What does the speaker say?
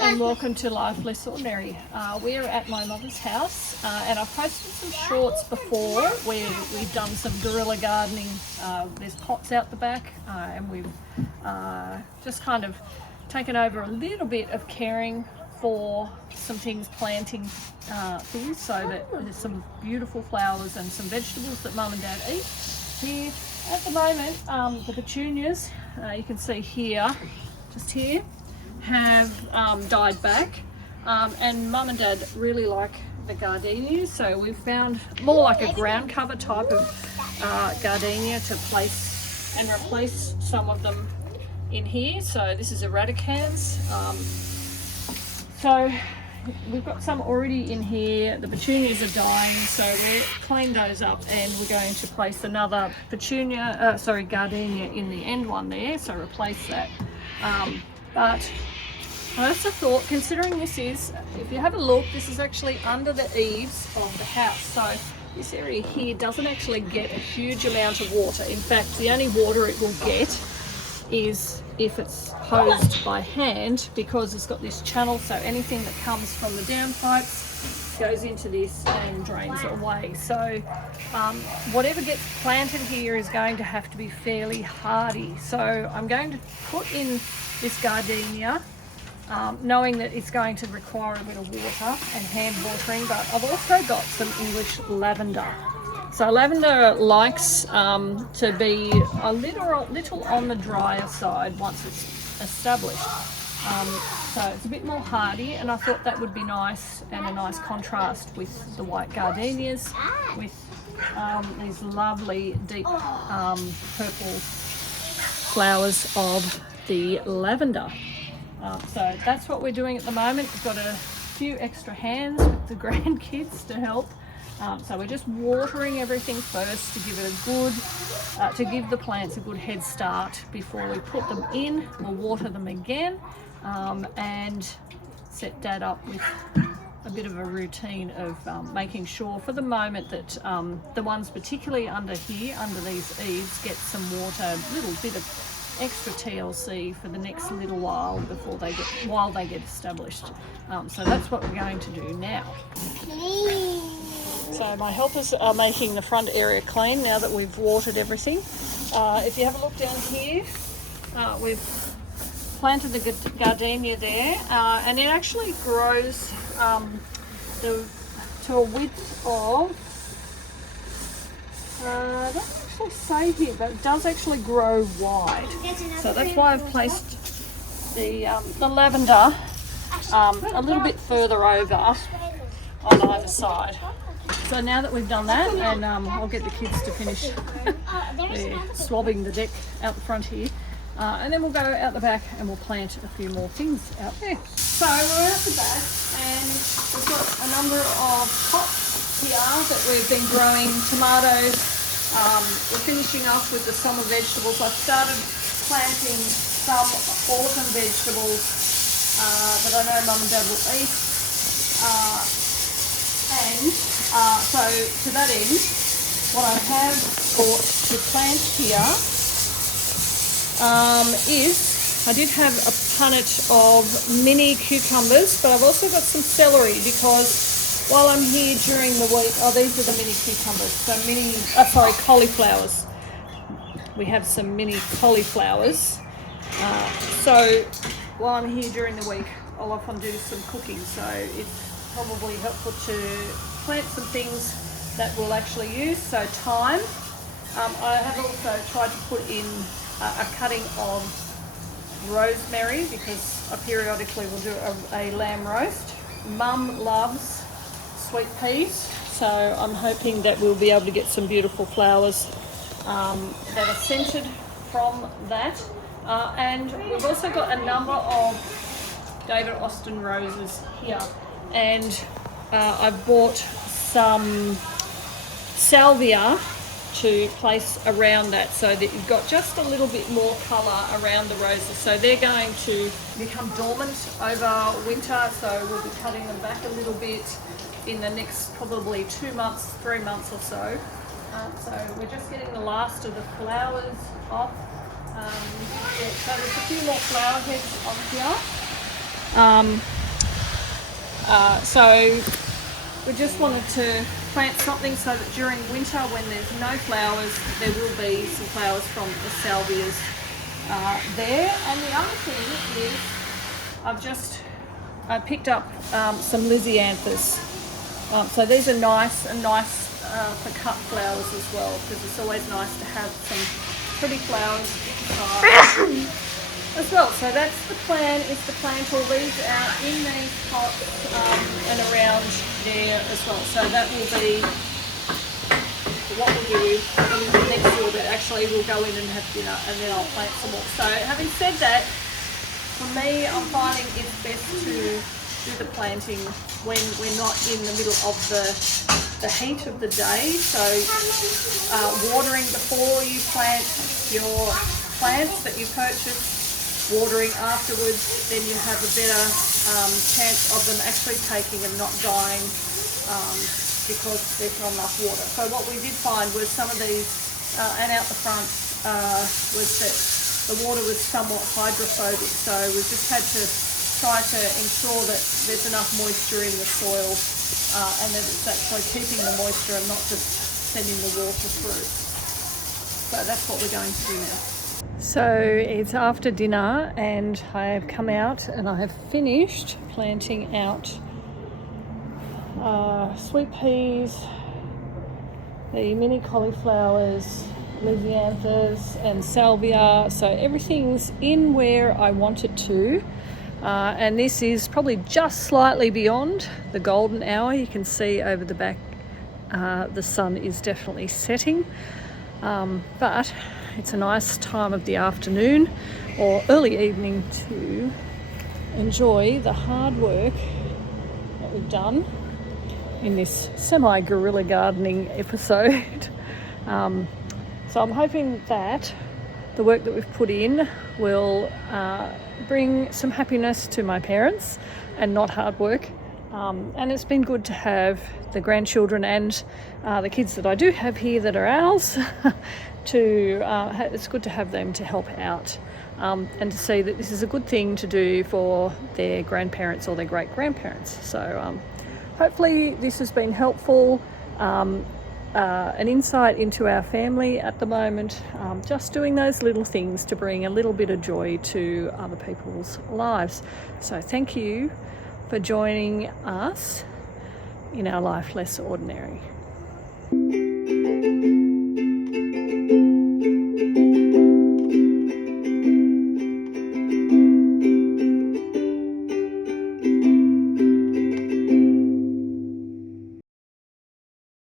and welcome to Life Less Ordinary. We're at my mother's house and I've posted some shorts before where we've done some guerrilla gardening. There's pots out the back and we've just kind of taken over a little bit of caring for some things, planting things, so that there's some beautiful flowers and some vegetables that Mum and Dad eat. Here at the moment, the petunias, you can see here, just here, have died back, and Mum and Dad really like the gardenias, so we've found more like a ground cover type of gardenia to place and replace some of them in here. So this is eradicans. So we've got some already in here. The petunias are dying, so we'll clean those up and we're going to place another gardenia in the end one there, so replace that. But I also thought, considering this is, if you have a look, this is actually under the eaves of the house. So this area here doesn't actually get a huge amount of water. In fact, the only water it will get is if it's hosed by hand, because it's got this channel, so anything that comes from the downpipes goes into this and drains away. So whatever gets planted here is going to have to be fairly hardy. So I'm going to put in this gardenia, knowing that it's going to require a bit of water and hand watering, but I've also got some English lavender. So lavender likes to be a little on the drier side once it's established. So it's a bit more hardy, and I thought that would be nice and a nice contrast with the white gardenias, with these lovely deep purple flowers of the lavender. So that's what we're doing at the moment. We've got a few extra hands with the grandkids to help. So we're just watering everything first to give it a good, to give the plants a good head start before we put them in. We'll water them again and set Dad up with a bit of a routine of making sure for the moment that the ones particularly under here, under these eaves, get some water, a little bit of extra TLC for the next little while before while they get established. So that's what we're going to do now. So my helpers are making the front area clean now that we've watered everything. If you have a look down here, we've planted the gardenia there, and it actually grows to a width of, I don't actually say here, but it does actually grow wide. So that's why I've placed the lavender a little bit further over on either side. So now that we've done that, and I'll get the kids to finish swabbing the deck out the front here, and then we'll go out the back and we'll plant a few more things out there. So we're out the back and we've got a number of pots here that we've been growing tomatoes. We're finishing off with the summer vegetables. I've started planting some autumn vegetables that I know Mum and Dad will eat. So to that end, what I have thought to plant here is, I did have a punnet of mini cucumbers, but I've also got some celery, because while I'm here during the week, these are the mini cucumbers, so cauliflowers. We have some mini cauliflowers. So while I'm here during the week, I'll often do some cooking, so it's probably helpful to plant some things that we'll actually use. So thyme. I have also tried to put in a cutting of rosemary, because I periodically will do a lamb roast. Mum loves sweet peas, so I'm hoping that we'll be able to get some beautiful flowers that are scented from that. And we've also got a number of David Austin roses here, and I've bought some salvia to place around that, so that you've got just a little bit more colour around the roses. So they're going to become dormant over winter, so we'll be cutting them back a little bit in the next probably 2 months, 3 months or so. So we're just getting the last of the flowers off. So there's a few more flower heads on here. So we just wanted to plant something so that during winter, when there's no flowers, there will be some flowers from the salvias there. And the other thing is I picked up some lisianthus. So these are nice for cut flowers as well, because it's always nice to have some pretty flowers as well. So that's the plan, is to plant all these out in these pots and around there as well. So that will be what we'll do in the next little bit. Actually, we'll go in and have dinner and then I'll plant some more. So having said that, for me, I'm finding it's best to do the planting when we're not in the middle of the heat of the day. So watering before you plant your plants that you purchase, watering afterwards, then you have a better chance of them actually taking and not dying because there's not enough water. So what we did find was some of these, and out the front, was that the water was somewhat hydrophobic. So we've just had to try to ensure that there's enough moisture in the soil and that it's actually keeping the moisture and not just sending the water through. So that's what we're going to do now. So it's after dinner and I have come out and I have finished planting out sweet peas, the mini cauliflowers, lisianthus and salvia. So everything's in where I want it to. And this is probably just slightly beyond the golden hour. You can see over the back the sun is definitely setting, but it's a nice time of the afternoon or early evening to enjoy the hard work that we've done in this semi-guerrilla gardening episode. So I'm hoping that the work that we've put in will bring some happiness to my parents and not hard work. And it's been good to have the grandchildren and the kids that I do have here that are ours it's good to have them to help out and to see that this is a good thing to do for their grandparents or their great-grandparents. So hopefully this has been helpful. An insight into our family at the moment, just doing those little things to bring a little bit of joy to other people's lives. So thank you for joining us in our Life Less Ordinary.